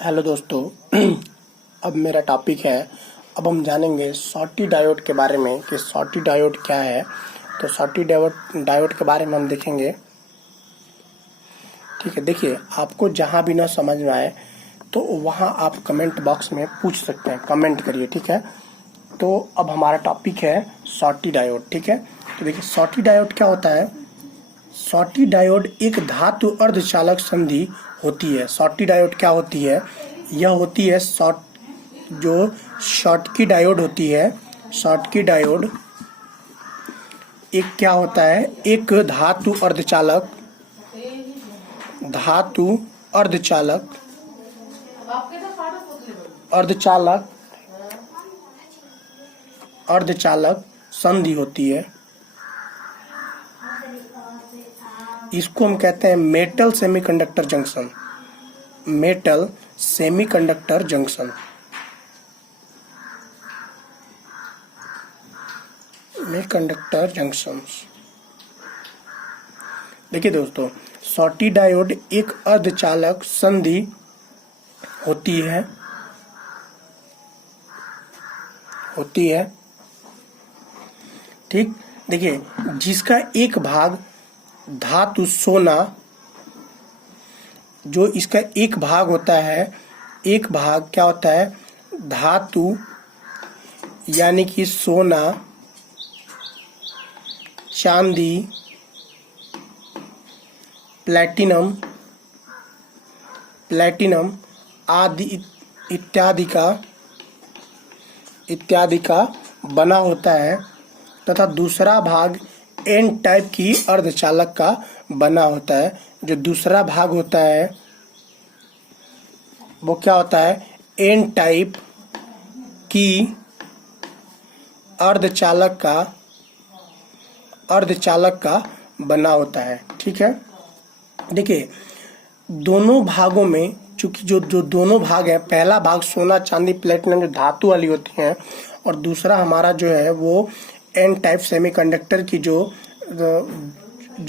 Hello दोस्तों। अब मेरा टॉपिक है। अब हम जानेंगे शॉर्टी डायोड के बारे में कि शॉर्टी डायोड क्या है। तो शॉर्टी डायोड डायोड के बारे में हम देखेंगे। ठीक है, देखिए, आपको जहां भी ना समझ में आए तो वहां आप कमेंट बॉक्स में पूछ सकते हैं, कमेंट करिए। ठीक है, तो अब हमारा टॉपिक है शॉर्टी डायोड। ठीक है, तो देखिए शॉर्टी डायोड क्या होता है। शॉर्टी डायोड एक धातु अर्धचालक संधि होती है। शॉर्टी डायोड क्या होती है? यह होती है जो शॉर्टकी डायोड होती है। शॉर्टकी डायोड एक क्या होता है? एक धातु अर्धचालक अर्धचालक अर्धचालक अर्धचालक संधि होती है। इसको हम कहते हैं metal semiconductor junction. Metal semiconductor junction. Semiconductor junctions. देखिए दोस्तों, शॉर्टी डायोड एक अर्धचालक संधि होती है ठीक। देखिए, जिसका एक भाग धातु सोना, जो इसका एक भाग होता है, एक भाग क्या होता है? धातु यानी कि सोना, चांदी, प्लैटिनम आदि इत्यादि का बना होता है, तथा दूसरा भाग एन टाइप की अर्धचालक का बना होता है। जो दूसरा भाग होता है वो क्या होता है? एन टाइप की अर्धचालक का बना होता है। ठीक है, देखिए दोनों भागों में, चूंकि जो दोनों भाग है, पहला भाग सोना, चांदी, प्लेटिनम जो धातु वाली होती हैं, और दूसरा हमारा जो है वो एन टाइप सेमीकंडक्टर की जो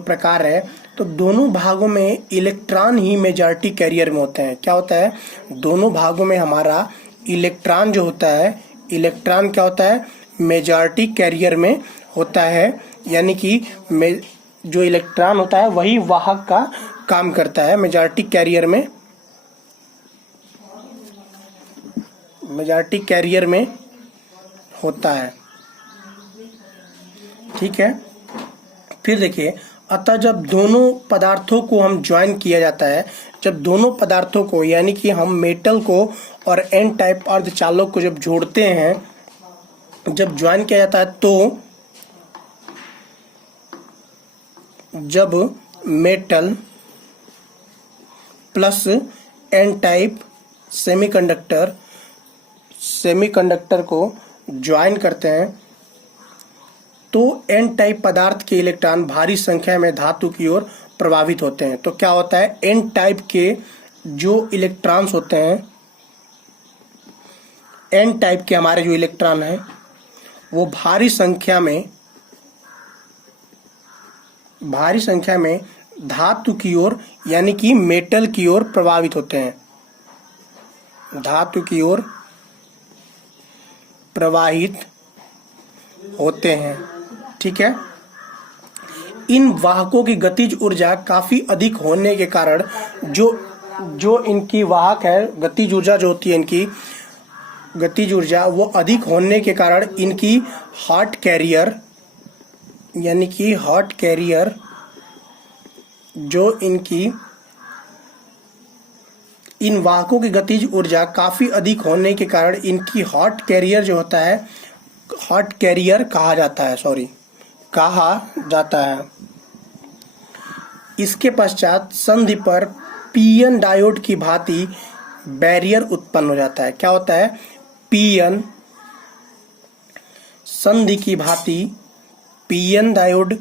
प्रकार है। तो दोनों भागों में इलेक्ट्रॉन ही मेजॉरिटी कैरियर में होते हैं। क्या होता है? दोनों भागों में हमारा इलेक्ट्रॉन जो होता है, इलेक्ट्रॉन क्या होता है? मेजॉरिटी कैरियर में होता है। यानी कि जो इलेक्ट्रॉन होता है वही वाहक का काम करता है। मेजॉरिटी कैरियर में होता है। ठीक है, फिर देखिए, अतः जब दोनों पदार्थों को हम ज्वाइन किया जाता है, जब दोनों पदार्थों को यानी कि हम मेटल को और एन टाइप अर्धचालक को जब जोड़ते हैं, जब ज्वाइन किया जाता है, तो जब metal plus N type semiconductor को ज्वाइन करते हैं, तो एन टाइप पदार्थ के इलेक्ट्रॉन भारी संख्या में धातु की ओर प्रभावित होते हैं। तो क्या होता है? एन टाइप के जो इलेक्ट्रॉन्स होते हैं, एन टाइप के हमारे जो इलेक्ट्रॉन हैं, वो भारी संख्या में धातु की ओर यानी कि मेटल की ओर प्रभावित होते हैं। धातु की ओर प्रवाहित होते हैं। ठीक है, इन वाहकों की गतिज ऊर्जा काफी अधिक होने के कारण जो इनकी वाहक है, गतिज ऊर्जा जो होती है, इनकी गतिज ऊर्जा वो अधिक होने के कारण इनकी हॉट कैरियर यानी कि हॉट कैरियर जो इन वाहकों की गतिज ऊर्जा काफी अधिक होने के कारण इनकी हॉट कैरियर जो होता है, हॉट कैरियर कहा जाता है। इसके पश्चात संधि पर पीएन डायोड की भांति बैरियर उत्पन्न हो जाता है। क्या होता है? पीएन संधि की भांति, पीएन डायोड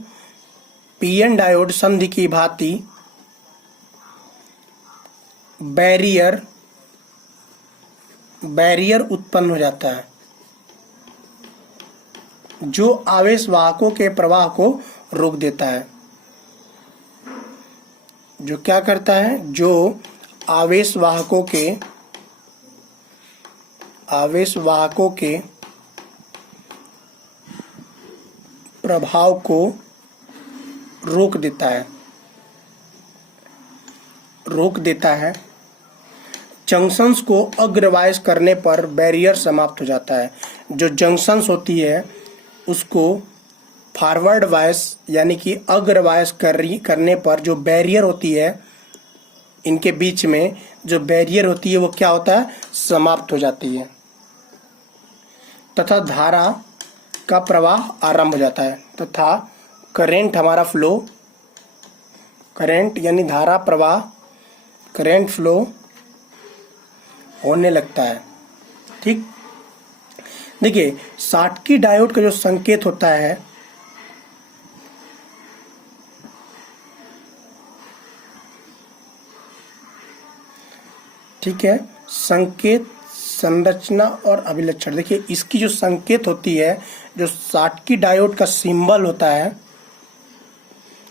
संधि की भांति बैरियर उत्पन्न हो जाता है, जो आवेश वाहकों के प्रवाह को रोक देता है। जो क्या करता है, जो आवेश वाहकों के आवेश वाहकों के प्रभाव को रोक देता है। जंक्शंस को अग्रवाइज करने पर बैरियर समाप्त हो जाता है। जो जंक्शंस होती है उसको फॉरवर्ड वाइज यानी कि अग्रवाइज करने पर जो बैरियर होती है, इनके बीच में जो बैरियर होती है वो क्या होता है, समाप्त हो जाती है तथा धारा का प्रवाह आरंभ हो जाता है तथा करंट हमारा फ्लो, करंट यानी धारा प्रवाह, करंट फ्लो होने लगता है। ठीक, देखिए शॉटकी डायोड का जो संकेत होता है ठीक है, संकेत, संरचना और अभिलक्षण। देखिए इसकी जो संकेत होती है, जो शॉटकी डायोड का सिंबल होता है,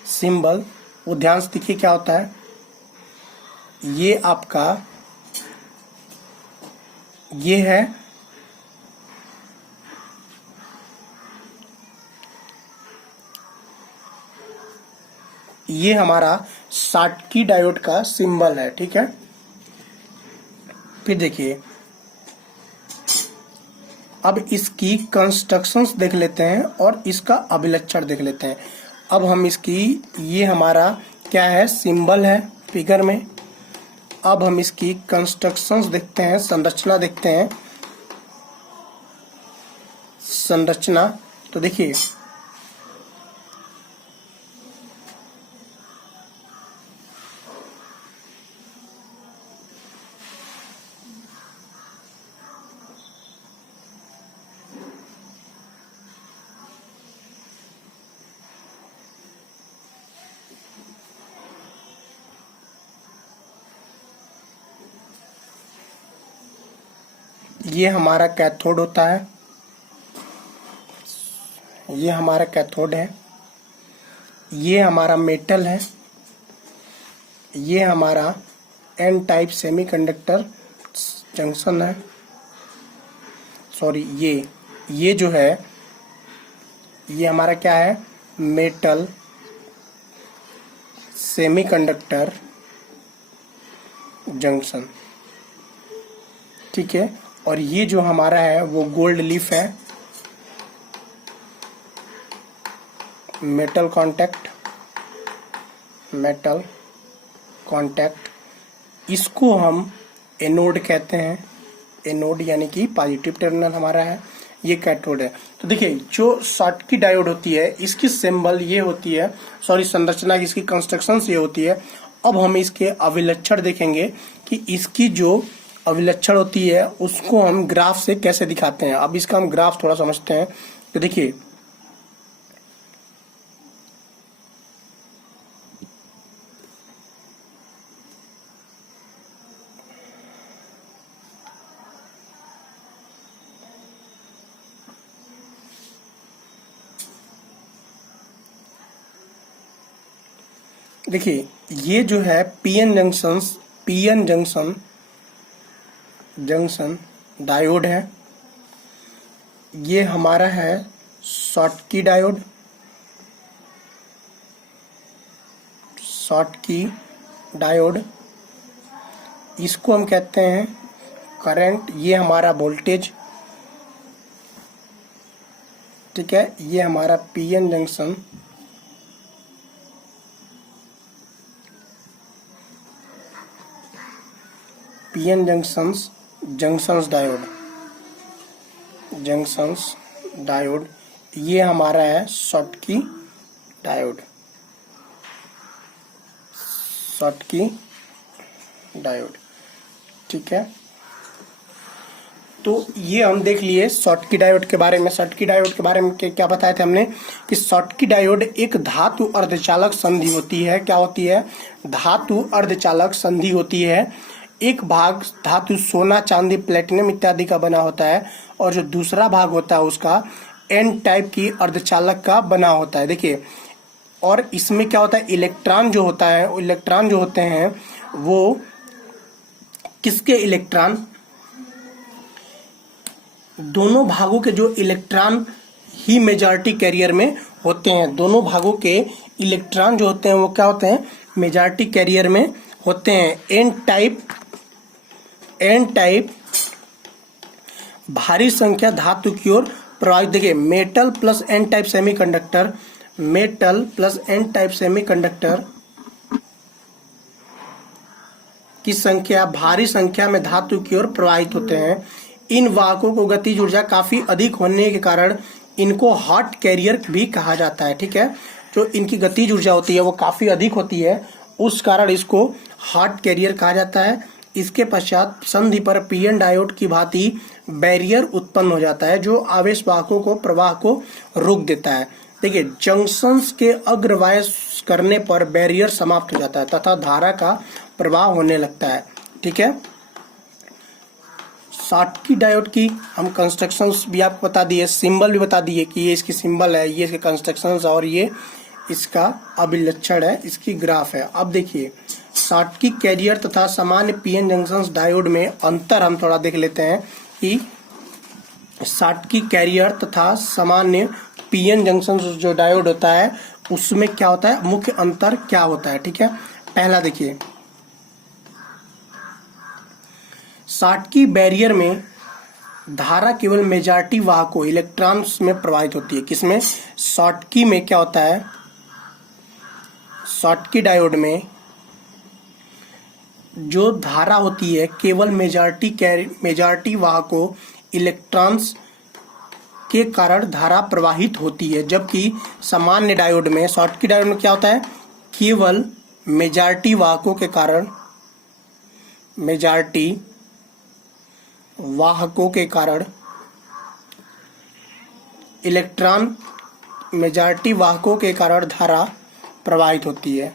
सिंबल वो ध्यान से देखिए क्या होता है, ये आपका ये है ये हमारा शॉटकी डायोड का सिंबल है। ठीक है, फिर देखिए अब इसकी कंस्ट्रक्शंस देख लेते हैं और इसका अभिलक्षण देख लेते हैं। अब हम इसकी, ये हमारा क्या है, सिंबल है फिगर में। अब हम इसकी कंस्ट्रक्शंस देखते हैं, संरचना देखते हैं। संरचना तो देखिए ये हमारा कैथोड होता है, ये हमारा कैथोड है, ये हमारा मेटल है, ये हमारा एन टाइप सेमीकंडक्टर जंक्शन है। सॉरी, ये जो है ये हमारा क्या है, मेटल सेमीकंडक्टर जंक्शन। ठीक है, और ये जो हमारा है वो गोल्ड लीफ है, मेटल कांटेक्ट। इसको हम एनोड कहते हैं, एनोड यानी कि पॉजिटिव टर्मिनल हमारा है, ये कैथोड है। तो देखिए जो शॉटकी डायोड होती है इसकी सिंबल ये होती है, सॉरी संरचना, इसकी कंस्ट्रक्शन ये होती है। अब हम इसके अभिलक्षण देखेंगे कि इसकी जो अभिलक्षण होती है उसको हम ग्राफ से कैसे दिखाते हैं। अब इसका हम ग्राफ थोड़ा समझते हैं। तो देखिए ये जो है पीएन जंक्शन डायोड है। ये हमारा है शॉटकी डायोड, इसको हम कहते हैं करंट। ये हमारा वोल्टेज, ठीक है, ये हमारा PN junction, PN junctions diode, ये हमारा है शॉटकी डायोड। ठीक है, तो ये हम देख लिए शॉटकी डायोड के बारे में। शॉटकी डायोड के बारे में क्या बताए थे हमने कि शॉटकी डायोड एक धातु अर्धचालक संधि होती है। क्या होती है? धातु अर्धचालक संधि होती है। एक भाग धातु सोना, चांदी, प्लेटिनम इत्यादि का बना होता है और जो दूसरा भाग होता है उसका एन टाइप की अर्धचालक का बना होता है। देखिए, और इसमें क्या होता है, इलेक्ट्रॉन जो होते हैं वो किसके इलेक्ट्रॉन, दोनों भागों के जो इलेक्ट्रॉन ही मेजॉरिटी कैरियर में होते हैं, दोनों भागों के इलेक्ट्रॉन जो होते हैं वो क्या होते हैं, मेजॉरिटी कैरियर में होते हैं। एन टाइप भारी संख्या धातु की ओर प्रवाहित। देखिए metal plus N type semiconductor, metal plus N type semiconductor की संख्या भारी संख्या में धातु की ओर प्रवाहित होते हैं। इन वाहकों को गतिज ऊर्जा काफी अधिक होने के कारण इनको हॉट कैरियर भी कहा जाता है। ठीक है, जो इनकी गतिज ऊर्जा होती है वो काफी अधिक होती है, उस कारण इसको हॉट कैरियर कहा जाता है। इसके पश्चात संधि पर पीएन डायोड की भांति बैरियर उत्पन्न हो जाता है जो आवेश वाहकों को प्रवाह को रोक देता है। देखिए जंक्शंस के अग्रवाय करने पर बैरियर समाप्त हो जाता है तथा धारा का प्रवाह होने लगता है। ठीक है, शॉटकी डायोड की हम कंस्ट्रक्शंस भी आपको बता दिए, सिंबल भी बता दिए कि ये इसकी सिंबल है, ये इसके कंस्ट्रक्शंस और ये इसका अभिलक्षण है, इसकी ग्राफ है। अब देखिए शॉटकी कैरियर तथा सामान्य पीएन जंक्शन डायोड में अंतर हम थोड़ा देख लेते हैं कि शॉटकी कैरियर तथा सामान्य पीएन जंक्शन जो डायोड होता है उसमें क्या होता है, मुख्य अंतर क्या होता है। ठीक है, पहला देखिए शॉटकी बैरियर में धारा केवल मेजॉरिटी वाहकों इलेक्ट्रॉन्स में प्रवाहित होती है। किसमें, शॉटकी में क्या होता है, शॉटकी डायोड में जो धारा होती है केवल मेजॉरिटी वाहकों इलेक्ट्रॉन्स के कारण धारा प्रवाहित होती है, जबकि सामान्य डायोड में शॉटकी डायोड में क्या होता है, केवल मेजॉरिटी वाहकों के कारण इलेक्ट्रॉन मेजॉरिटी वाहकों के कारण धारा प्रवाहित होती है,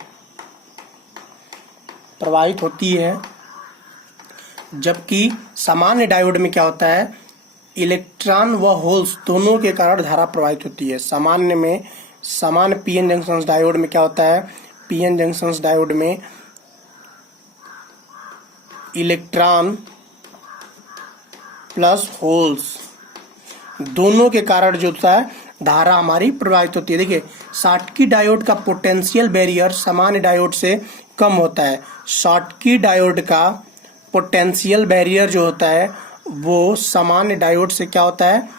जबकि सामान्य डायोड में क्या होता है, इलेक्ट्रॉन व होल्स दोनों के कारण धारा प्रवाहित होती है। सामान्य पीएन जंक्शन डायोड में क्या होता है, पीएन जंक्शन डायोड में इलेक्ट्रॉन प्लस होल्स दोनों के कारण जो होता है धारा हमारी प्रवाहित होती है। देखिए शॉटकी डायोड का पोटेंशियल बैरियर सामान्य डायोड से कम होता है। शॉटकी डायोड का पोटेंशियल बैरियर जो होता है वो सामान्य डायोड से क्या होता है,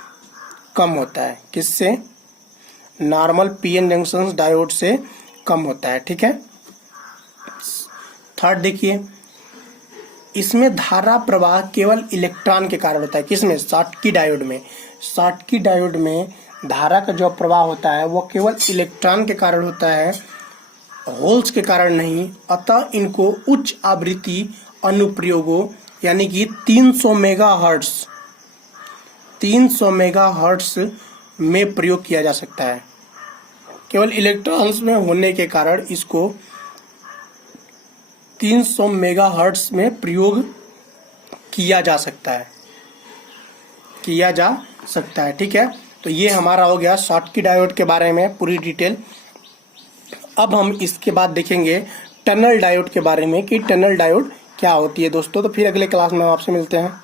कम होता है। किससे, नॉर्मल पीएन जंक्शन डायोड से कम होता है। ठीक है, थर्ड देखिए इसमें धारा प्रवाह केवल इलेक्ट्रॉन के कारण होता है। किसमें, शॉटकी डायोड में। शॉटकी डायोड में धारा का जो प्रवाह होता है वो केवल इलेक्ट्रॉन के कारण होता है, होल्स के कारण नहीं। अतः इनको उच्च आवृत्ति अनुप्रयोगों यानी कि 300 मेगाहर्ट्ज में प्रयोग किया जा सकता है। केवल इलेक्ट्रॉन्स में होने के कारण इसको 300 मेगाहर्ट्ज में प्रयोग किया जा सकता है। ठीक है, तो ये हमारा हो गया शॉटकी डायोड के बारे में पूरी डिटेल। अब हम इसके बाद देखेंगे टनल डायोड के बारे में कि टनल डायोड क्या होती है दोस्तों। तो फिर अगले क्लास में आपसे मिलते हैं।